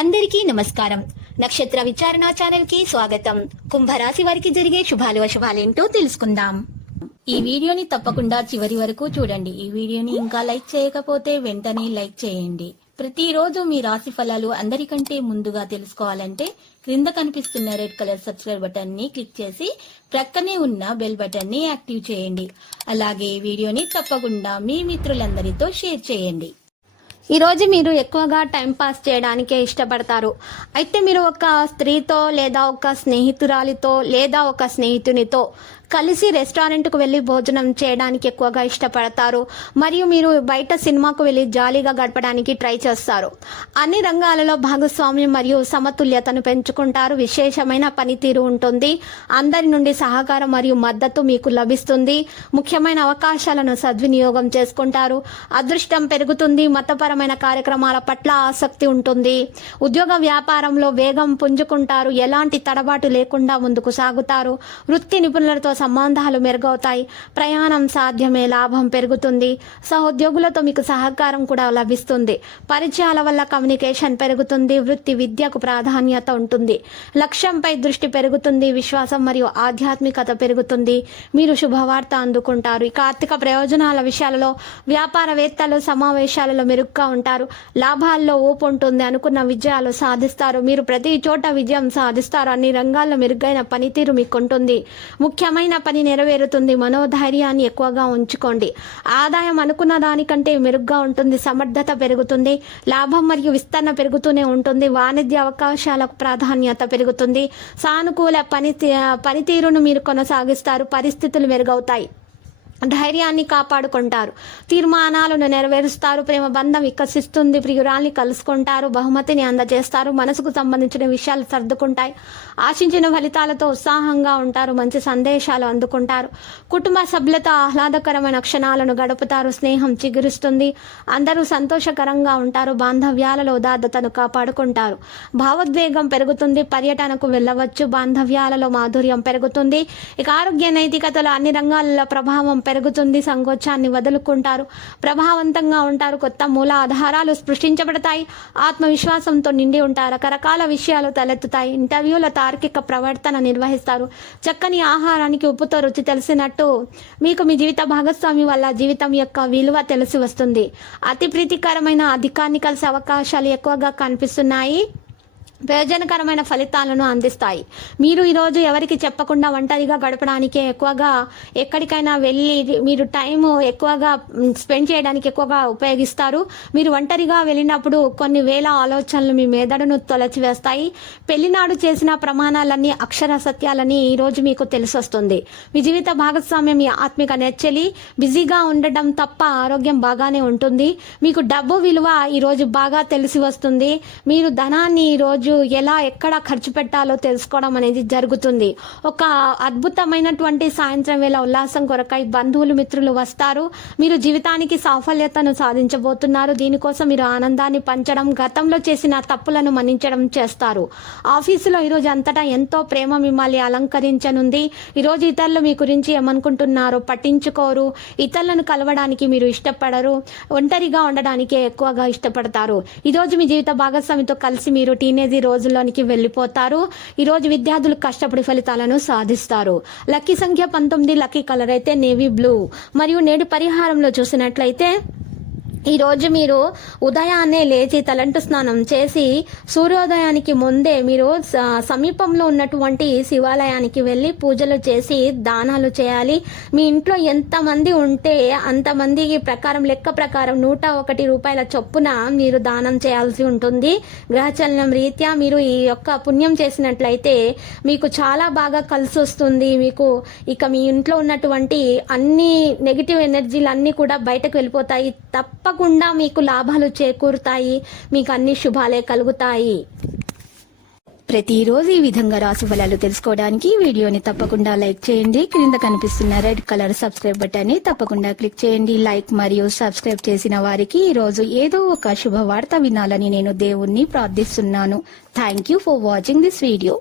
అందరికీ నమస్కారం. నక్షత్ర విచారణ ఛానల్ కి స్వాగతం. కుంభరాశి వారికి జరిగే శుభాలు అశుభాలేంటో తెలుసుకుందాం. ఈ వీడియోని తప్పకుండా చివరి వరకు చూడండి. ఈ వీడియోని ఇంకా లైక్ చేయకపోతే వెంటనే లైక్ చేయండి. ప్రతిరోజు మీ రాశి ఫలాలు అందరికంటే ముందుగా తెలుసుకోవాలంటే క్రింద కనిపిస్తున్న రెడ్ కలర్ సబ్స్క్రైబ్ బటన్ ని క్లిక్ చేసి ప్రక్కనే ఉన్న బెల్ బటన్ ని యాక్టివ్ చేయండి. అలాగే ఈ వీడియోని తప్పకుండా మీ మిత్రులందరితో షేర్ చేయండి. ఈ రోజు మీరు ఎక్కువగా టైం పాస్ చేయడానికే ఇష్టపడతారు. అయితే మీరు ఒక స్త్రీతో లేదా ఒక స్నేహితురాలితో లేదా ఒక స్నేహితునితో కలిసి రెస్టారెంట్కు వెళ్ళి భోజనం చేయడానికి ఎక్కువగా ఇష్టపడతారు. మరియు మీరు బయట సినిమాకు వెళ్ళి జాలీగా గడపడానికి ట్రై చేస్తారు. అన్ని రంగాలలో భాగస్వామ్యం మరియు సమతుల్యతను పెంచుకుంటారు. విశేషమైన పనితీరు ఉంటుంది. అందరి నుండి సహకారం మరియు మద్దతు మీకు లభిస్తుంది. ముఖ్యమైన అవకాశాలను సద్వినియోగం చేసుకుంటారు. అదృష్టం పెరుగుతుంది. మతపరమైన కార్యక్రమాల పట్ల ఆసక్తి ఉంటుంది. ఉద్యోగ వ్యాపారంలో వేగం పుంజుకుంటారు. ఎలాంటి తడబాటు లేకుండా ముందుకు సాగుతారు. వృత్తి నిపుణులతో సంబంధాలు మెరుగవుతాయి. ప్రయాణం సాధ్యమే. లాభం పెరుగుతుంది. సహోద్యోగులతో మీకు సహకారం కూడా లభిస్తుంది. పరిచయాల వల్ల కమ్యూనికేషన్ పెరుగుతుంది. వృత్తి విద్యకు ప్రాధాన్యత ఉంటుంది. లక్ష్యంపై దృష్టి పెరుగుతుంది. విశ్వాసం మరియు ఆధ్యాత్మికత పెరుగుతుంది. మీరు శుభవార్త అందుకుంటారు. ఇక ఆర్థిక ప్రయోజనాల విషయాలలో వ్యాపారవేత్తలు సమావేశాలలో మెరుగ్గా ఉంటారు. లాభాల్లో ఊపు ఉంటుంది. అనుకున్న విజయాలు సాధిస్తారు. మీరు ప్రతి చోట విజయం సాధిస్తారు. అన్ని రంగాల్లో మెరుగైన పనితీరు మీకు ఉంటుంది. ముఖ్యమైన పని నెరవేరుతుంది. మనోధైర్యాన్ని ఎక్కువగా ఉంచుకోండి. ఆదాయం అనుకున్న దానికంటే మెరుగ్గా ఉంటుంది. సమర్థత పెరుగుతుంది. లాభం మరియు విస్తరణ పెరుగుతూనే ఉంటుంది. వాణిజ్య అవకాశాలకు ప్రాధాన్యత పెరుగుతుంది. సానుకూల పనితీరును మీరు కొనసాగిస్తారు. పరిస్థితులు మెరుగవుతాయి. ధైర్యాన్ని కాపాడుకుంటారు. తీర్మానాలను నెరవేరుస్తారు. ప్రేమ బంధం వికసిస్తుంది. ప్రియురాల్ని కలుసుకుంటారు. బహుమతిని అందజేస్తారు. మనసుకు సంబంధించిన విషయాలు సర్దుకుంటాయి. ఆశించిన ఫలితాలతో ఉత్సాహంగా ఉంటారు. మంచి సందేశాలు అందుకుంటారు. కుటుంబ సభ్యులతో ఆహ్లాదకరమైన క్షణాలను గడుపుతారు. స్నేహం చిగురిస్తుంది. అందరూ సంతోషకరంగా ఉంటారు. బాంధవ్యాలలో ఉదాత్తతను కాపాడుకుంటారు. భావోద్వేగం పెరుగుతుంది. పర్యటనకు వెళ్ళవచ్చు. బాంధవ్యాలలో మాధుర్యం పెరుగుతుంది. ఇక ఆరోగ్య నైతికతలో అన్ని రంగాలలో ప్రభావం పెరుగుతుంది. సంకోచాన్ని వదులుకుంటారు. ప్రభావవంతంగా ఉంటారు. కొత్త మూల ఆధారాలు సృష్టించబడతాయి. ఆత్మవిశ్వాసంతో నిండి ఉంటారు. రకరకాల విషయాలు తలెత్తుతాయి. ఇంటర్వ్యూల తార్కిక ప్రవర్తన నిర్వహిస్తారు. చక్కని ఆహారానికి ఉప్పుతో రుచి తెలిసినట్టు మీకు మీ జీవిత భాగస్వామి వల్ల జీవితం యొక్క విలువ తెలిసి వస్తుంది. అతి ప్రీతికరమైన అధికారాన్ని కలిసే అవకాశాలు ఎక్కువగా కనిపిస్తున్నాయి. ప్రయోజనకరమైన ఫలితాలను అందిస్తాయి. మీరు ఈరోజు ఎవరికి చెప్పకుండా ఒంటరిగా గడపడానికి ఎక్కువగా ఎక్కడికైనా వెళ్ళి మీరు టైం ఎక్కువగా స్పెండ్ చేయడానికి ఎక్కువగా ఉపయోగిస్తారు. మీరు ఒంటరిగా వెళ్ళినప్పుడు కొన్ని వేల ఆలోచనలు మీ మెదడును తొలచివేస్తాయి. పెళ్లినాడు చేసిన ప్రమాణాలన్నీ అక్షర సత్యాలని ఈరోజు మీకు తెలిసొస్తుంది. మీ జీవిత భాగస్వామ్యం మీ ఆత్మిక నెచ్చలి. బిజీగా ఉండడం తప్ప ఆరోగ్యం బాగానే ఉంటుంది. మీకు డబ్బు విలువ ఈరోజు బాగా తెలిసి వస్తుంది. మీరు ధనాన్ని ఈరోజు ఎలా ఎక్కడ ఖర్చు పెట్టాలో తెలుసుకోవడం అనేది జరుగుతుంది. ఒక అద్భుతమైనటువంటి సాయంత్రం వేళ ఉల్లాసం కొరకై బంధువులు మిత్రులు వస్తారు. మీరు జీవితానికి సాఫల్యతను సాధించబోతున్నారు. దీనికోసం మీరు ఆనందాన్ని పంచడం, గతంలో చేసిన తప్పులను మన్నించడం చేస్తారు. ఆఫీసులో ఈరోజు అంతటా ఎంతో ప్రేమ మిమ్మల్ని అలంకరించనుంది. ఈరోజు ఇతరులు మీ గురించి ఏమనుకుంటున్నారో పట్టించుకోరు. ఇతరులను కలవడానికి మీరు ఇష్టపడరు. ఒంటరిగా ఉండడానికే ఎక్కువగా ఇష్టపడతారు. ఈరోజు మీ జీవిత భాగస్వామితో కలిసి మీరు టీనేజ్ రోజుల్లోనికి వెళ్ళిపోతారు. ఈరోజు విద్యార్థులు కష్టపడి ఫలితాలను సాధిస్తారు. లక్కీ సంఖ్య 19. లక్కీ కలర్ అయితే నేవీ బ్లూ. మరియు నేడు పరిహారంలో చూసినట్లయితే ఈరోజు మీరు ఉదయాన్నే లేచి తలంటు స్నానం చేసి సూర్యోదయానికి ముందే మీరు సమీపంలో ఉన్నటువంటి శివాలయానికి వెళ్ళి పూజలు చేసి దానాలు చేయాలి. మీ ఇంట్లో ఎంతమంది ఉంటే అంతమందికి లెక్క ప్రకారం 101 రూపాయల చొప్పున మీరు దానం చేయాల్సి ఉంటుంది. గ్రహచలనం రీత్యా మీరు ఈ యొక్క పుణ్యం చేసినట్లయితే మీకు చాలా బాగా కలిసి వస్తుంది. మీకు ఇక మీ ఇంట్లో ఉన్నటువంటి అన్ని నెగిటివ్ ఎనర్జీలు అన్నీ కూడా బయటకు వెళ్ళిపోతాయి. తప్పకుండా మీకు లాభాలు చేకూరుతాయి. మీకు అన్ని శుభాలే కలుగుతాయి. ప్రతిరోజు ఈ విధంగా రాశి ఫలాలు తెలుసుకోవడానికి వీడియోని తప్పకుండా లైక్ చేయండి. క్రింద కనిపిస్తున్న రెడ్ కలర్ సబ్స్క్రైబ్ బటన్ ని తప్పకుండా క్లిక్ చేయండి. లైక్ మరియు సబ్స్క్రైబ్ చేసిన వారికి ఈ రోజు ఏదో ఒక శుభవార్త వినాలని నేను దేవుణ్ణి ప్రార్థిస్తున్నాను. Thank you for watching this video.